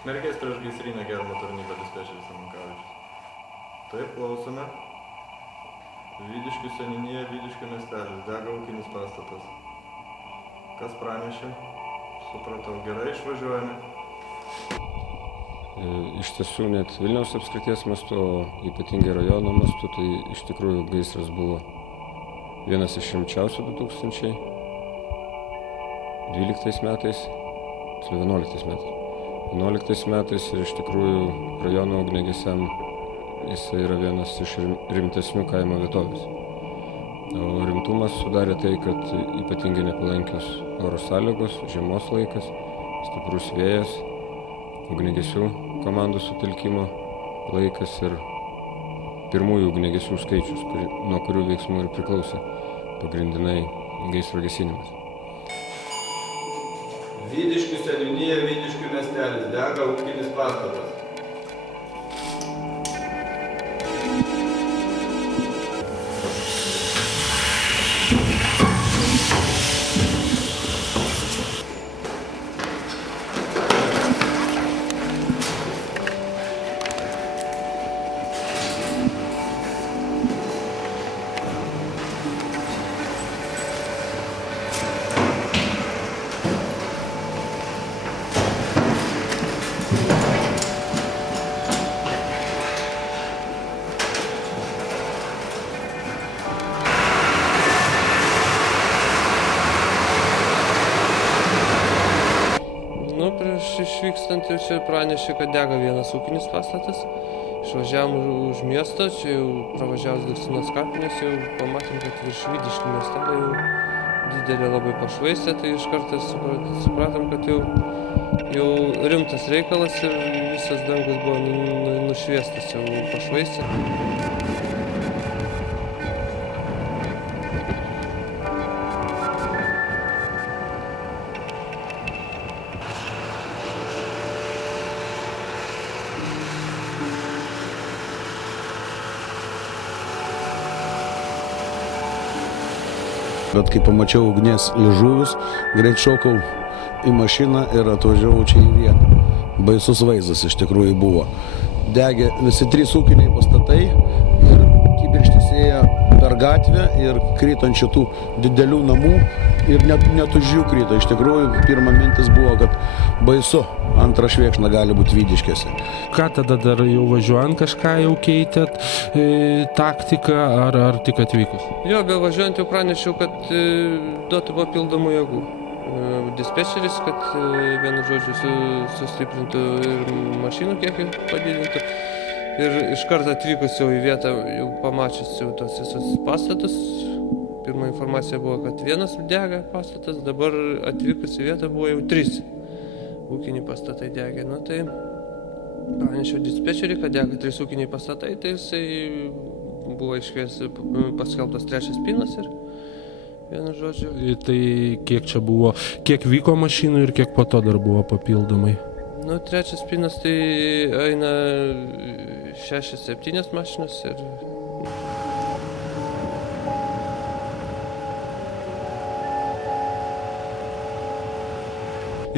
Merkės priešgaisrinė gelbėjimo tarnyba dispečeris Amankavičius. Taip, klausome. Vydiškių seniūnija, Vydiškių miestelis, dega ūkinis pastatas. Kas pranešė? Supratau, gerai, išvažiuojame. Iš tiesų net Vilniaus apskrities mastu, o ypatingai rajono mastu, tai iš tikrųjų gaisras buvo vienas iš rimčiausių 2012 metais, 2011 metais. 2011 metais ir iš tikrųjų rajono ugniagesiam jisai yra vienas iš rimtesnių kaimo vietovės. O rimtumas sudarė tai, kad ypatingai nepalankios oro sąlygos, žiemos laikas, stiprus vėjas, ugniagesių komandų sutelkimo laikas ir pirmųjų ugniagesių skaičius, nuo kurių veiksmų ir priklausė pagrindinai gaisro gesinimas. Vydiškių seniūnija, Vydiškių miestelis, dega ūkinis pastatas. Prieš išvykstant jau čia pranešė, kad dega vienas ūkinis pastatas. Išvažiavom už miesto, čia jau pravažiavus Dagstinos kapinės, jau pamatėm, kad virš Vydiškių miestelio jau didelė labai pašvaistė, tai iš karto supratom, kad jau rimtas reikalas ir visas dangus buvo nušviestas jau pašvaistė. Bet kai pamačiau ugnies liežuvius, greit šokau į mašiną ir atvažiavau čia į vietą. Baisus vaizdas iš tikrųjų buvo. Degė visi 3 ūkiniai pastatai ir kibirkštys ėjo per gatvę ir krito ant šitų didelių namų ir net už jų krito. Iš tikrųjų, pirma mintis buvo, kad baisu, antra švėkšna gali būti Vydiškėse. Ką tada dar jau važiuojant kažką jau keitėt taktiką ar tik atvykus? Jo, be važiuojant jau pranešiau, kad duotų papildomų jėgų. Dispečeris, kad vienu žodžiu sustiprintų ir mašinų kiekį padidintų. Ir iš karto atvykus jau į vietą, jau pamačius jau tos visus pastatus, pirma informacija buvo, kad vienas dega pastatas, dabar atvykus į vietą buvo jau 3 ūkiniai pastatai degė. Nu, tai pranešiau dispečerį, kad dega 3 ūkiniai pastatai, tai jisai buvo paskelbtas 3 spynas ir vienu žodžiu. Tai kiek čia buvo, kiek vyko mašinų ir kiek po to dar buvo papildomai? Nu, 3 spynas tai eina 6-7 mašinas ir...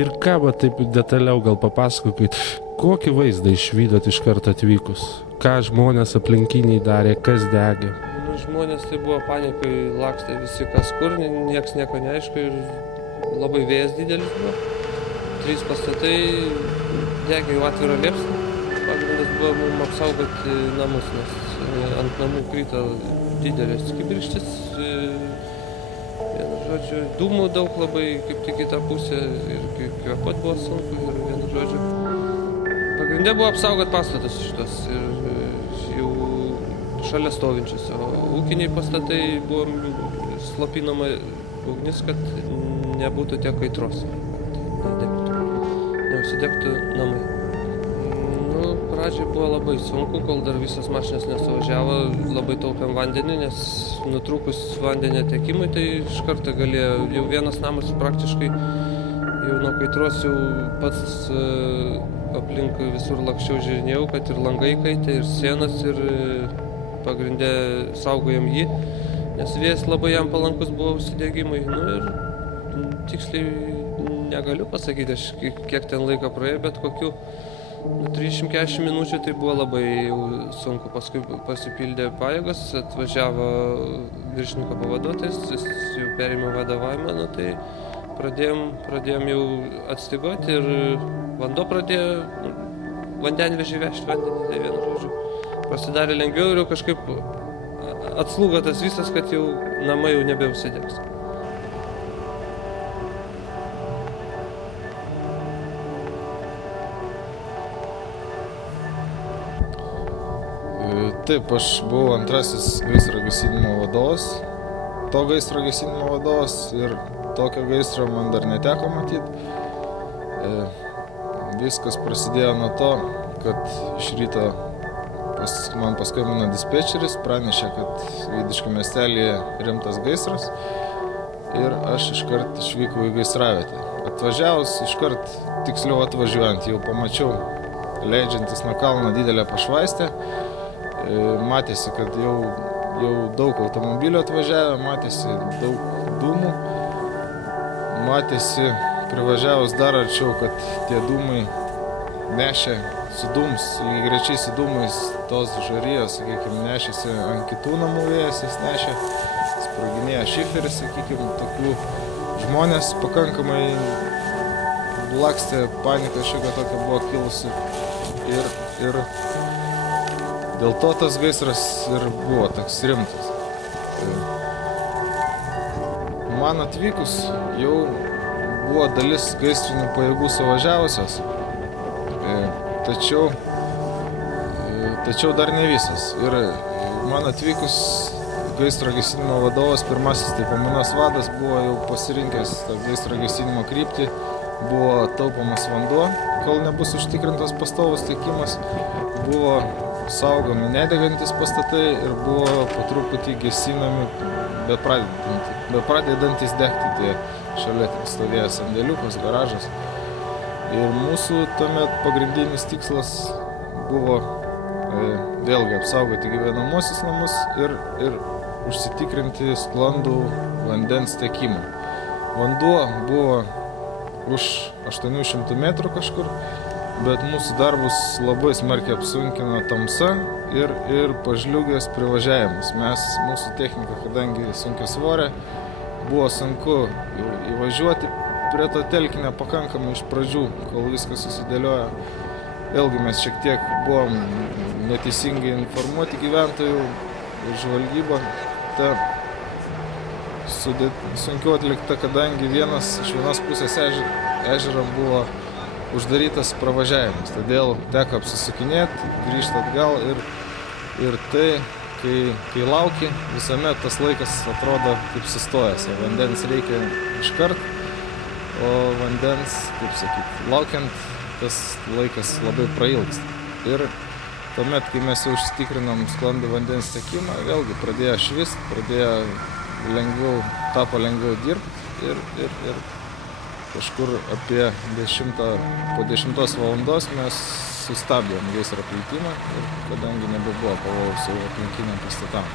Ir ką, va taip detaliau gal papasakokit, kokį vaizdą išvydot iš karto atvykus? Ką žmonės aplinkiniai darė, kas degė? Nu, žmonės tai buvo panikai, lakstė visi kas kur, nieks nieko neaišku ir labai vėjas didelis buvo. 3 pastatai degė jau atvirą liepsną. Pagrindas buvo mums apsaugoti namus, nes ant namų krito didelės kibirkštys. Vienu žodžiu, dūmų daug labai, kaip tik į tą pusę, ir kvėpuot buvo sunku, ir vienu žodžiu. Pagrindė buvo apsaugot pastatus šitos ir jau šalia stovinčius, o ūkiniai pastatai buvo slopinama ugnis, kad nebūtų tiek kaitros, neužsidegtų namai. Nu, pradžiai buvo labai sunku, kol dar visas mašinas nesuvažiavo, labai taupėm vandenį, nes nutrūkus vandenio tekimui, tai iš karto galėjo, jau vienas namas praktiškai jau nuo kaitros jau pats aplink visur lakščiau žiūrinėjau, kad ir langai kaitė, ir sienas, ir pagrindė saugojom jį, nes vėjas labai jam palankus buvo užsidegimui. Nu ir tiksliai negaliu pasakyti, aš kiek ten laiko praėjo, bet kokių 30-40 minučių tai buvo labai jau sunku. Paskui pasipildė pajėgos, atvažiavo viršininko pavaduotojas, jis jau perėmė vadovavimą, tai pradėjom jau atstygoti ir vandenvežį vežti vandenį, tai vienu žodžiu. Pasidarė lengviau ir jau kažkaip atslūgo tas visas, kad jau namai jau nebeužsidegs. Taip, aš buvau antrasis gaisro gesinimo vadovas. To gaisro gesinimo vadovas ir tokio gaisro man dar neteko matyti. Viskas prasidėjo nuo to, kad iš ryto man paskambino dispečeris, pranešė, kad Vydiškių miestelyje rimtas gaisras ir aš iškart išvykau į gaisravietę. Atvažiavus, iškart tiksliau atvažiuojant, jau pamačiau leidžiantis nuo kalno didelę pašvaistę. Matėsi, kad jau daug automobilių atvažiavę, matėsi daug dūmų. Matėsi, privažiavus dar arčiau, kad tie dūmai nešė lygiai grečiai su dūmais tos žarijos, sakykime, nešėsi ant kitų namų vėjas, jis nešė, sproginėjo šiferis, sakykime, tokių žmonės pakankamai lakstė, panika šiokia tokia buvo kilusi ir dėl to tas gaisras ir buvo toks rimtas. Man atvykus jau buvo dalis gaisrinių pajėgų suvažiavusios, tačiau dar ne visas. Ir man atvykus gaisro gesinimo vadovas, pirmasis tai pamainos vadas, buvo jau pasirinkęs tą gaisro gesinimo kryptį, buvo taupomas vanduo, kol nebus užtikrintas pastovus tiekimas, buvo saugomi nedegantis pastatai ir buvo po truputį gesinami bepradedantis degti tie šalia stovėjęs sandėliukas, garažas. Ir mūsų tuomet pagrindinis tikslas buvo vėlgi apsaugoti gyvenamosius namus ir užsitikrinti sklandų vandens tiekimą. Vanduo buvo už 800 metrų kažkur, bet mūsų darbus labai smarkiai apsunkino tamsa ir pažliugęs privažiavimas. Mūsų technika, kadangi sunkiasvorė, buvo sunku įvažiuoti prie to telkinio pakankamai iš pradžių, kol viskas susidėliojo. Vėlgi mes šiek tiek buvom neteisingai informuoti gyventojų ir žvalgyba. Ta sunkiau atlikta, kadangi iš vienos pusės ežero buvo uždarytas pravažiavimas. Todėl teko apsisukinėti, grįžti atgal ir tai, kai lauki, visuomet tas laikas atrodo kaip sustojęs. Vandens reikia iškart, o vandens, kaip sakyti, laukiant, tas laikas labai prailgsta. Ir tuomet, kai mes jau užsitikrinom sklandų vandens tiekimą, vėlgi pradėjo švist, tapo lengviau dirbti ir kažkur apie po 10 valandos mes sustabdėm gaisro plitimą, kadangi nebebuvo pavojaus savo aplinkiniam pastatam.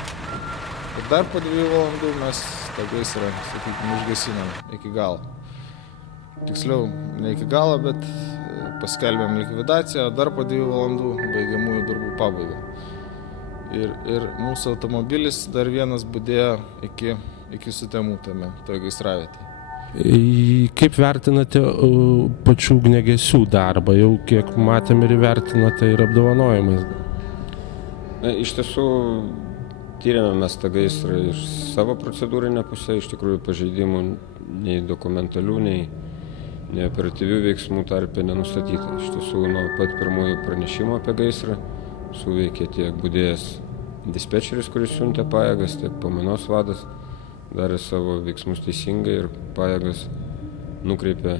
Ir dar po 2 valandų mes tą gaisrą, sakykime, užgesinome iki galo. Tiksliau, ne iki galo, bet paskelbėm likvidaciją, dar po 2 valandų baigiamųjų darbų pabaigą. Ir mūsų automobilis dar vienas budėjo iki sutemų toje gaisravietėje. Kaip vertinate pačių ugniagesių darbą? Jau kiek matėm ir įvertinote ir apdovanojimais. Iš tiesų, tyrėme mes tą gaisrą iš savo procedūrinę pusę, iš tikrųjų pažeidimų nei dokumentalių, nei operatyvių veiksmų tarpe nenustatyta. Iš tiesų, nuo pat pirmųjų pranešimų apie gaisrą suveikė tiek budėjęs dispečeris, kuris siuntė pajėgas, tiek pamainos vadas, darė savo veiksmus teisingai ir pajėgas nukreipė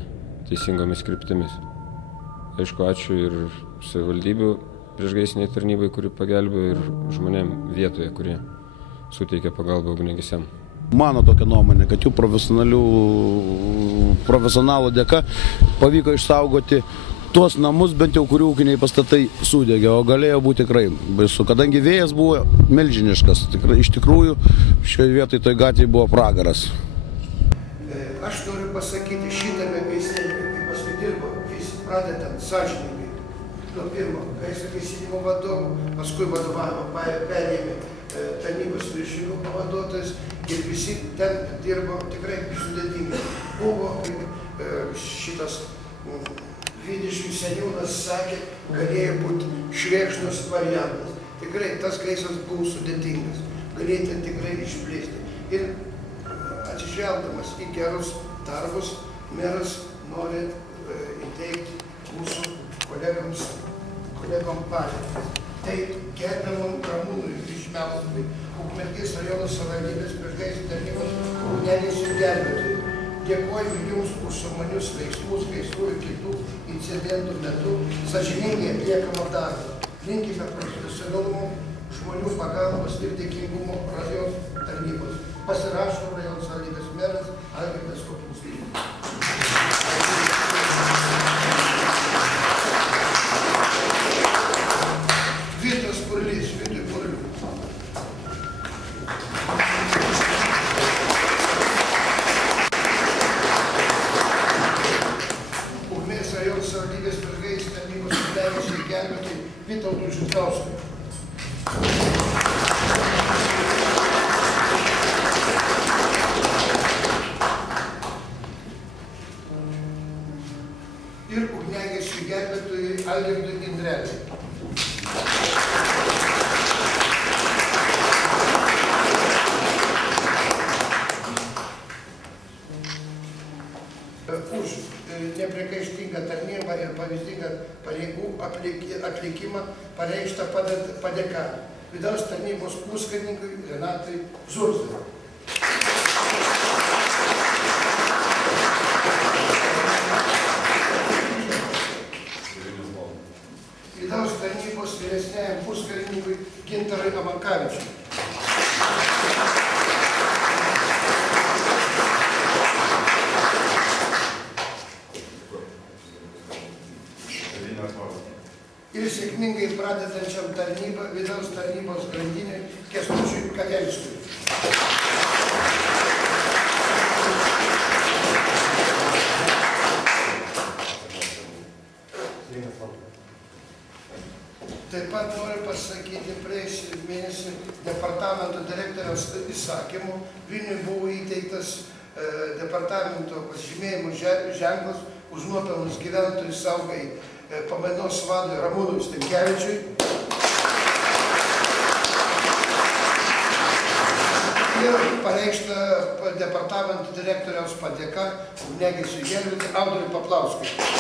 teisingomis kryptimis. Aišku, ačiū ir savivaldybių priešgaisriniai tarnybai, kuri pagelbėjo, ir žmonėm vietoje, kurie suteikė pagalbą ugniagesiam. Mano tokia nuomonė, kad jų profesionalų dėka pavyko išsaugoti tuos namus, bent jau kurių ūkiniai pastatai sudegė, o galėjo būti tikrai baisu, kadangi vėjas buvo milžiniškas. Iš tikrųjų, šioje vietoje toj gatvėje buvo pragaras. Aš noriu pasakyti, šitame gaisre pradedant sąžiningai. Nuo pirmo gaisro gesinimo vadovų, paskui vadovavimą perėmė tarnybos viršininko pavaduotojas ir visi ten dirbo tikrai sudėtingai. Buvo, kaip šitas Vidiškių seniūnas sakė, galėjo būti švėkšnos variantas. Tikrai tas gaisras buvo sudėtingas, galėtų tikrai išplėsti. Ir atsižvelgdamas į gerus darbus, meras nori įteikti mūsų kolegom patirtis. Tai gerbiamam Ramūnui Kryžmelskui, Ukmergės rajono savivaldybės priešgaisrinės tarnybos ugniagesių gelbėtojų. Dėkoju Jums už sumanius veiksmus gaisrų ir kitų incidentų metu sąžiningai atliekamą darbą. Linkime profesionalumo, žmonių pagalbos ir dėkingumo rajono tarnybos. Pasirašo rajono savivaldybės meras Algirdas Kopulskis. Vitas Purlys, Vitui Purliui. Ukmergės rajono savivaldybės priešgaisrinės tarnybos ugniagesiai gelbėtojai Vytautui Žukauskui. Ir ugniagesių gelbėtojui Algirdui Indreliui. Už nepriekaištingą tarnybą ir pavyzdingą pareigų atlikimą pareikšta padėka vidaus tarnybos puskarininkui Renatui Zurzai. Vidaus tarnybos vyresniajam puskarininkui Gintarui Amankavičiui. Ir sėkmingai pradedančiam tarnybą vidaus tarnybos grandinį Kęstučiui Kadelskui. Taip pat noriu pasakyti, praėjusį mėnesį departamento direktoriaus įsakymu Vilniui buvo įteiktas departamento pasižymėjimų ženklas už nuopelnus gyventojų saugai pamainos vadui Ramūnui Stankevičiui. Ir pareikšta departamento direktoriaus padėka ugniagesiui gelbėtojui Audriui Paplauskui.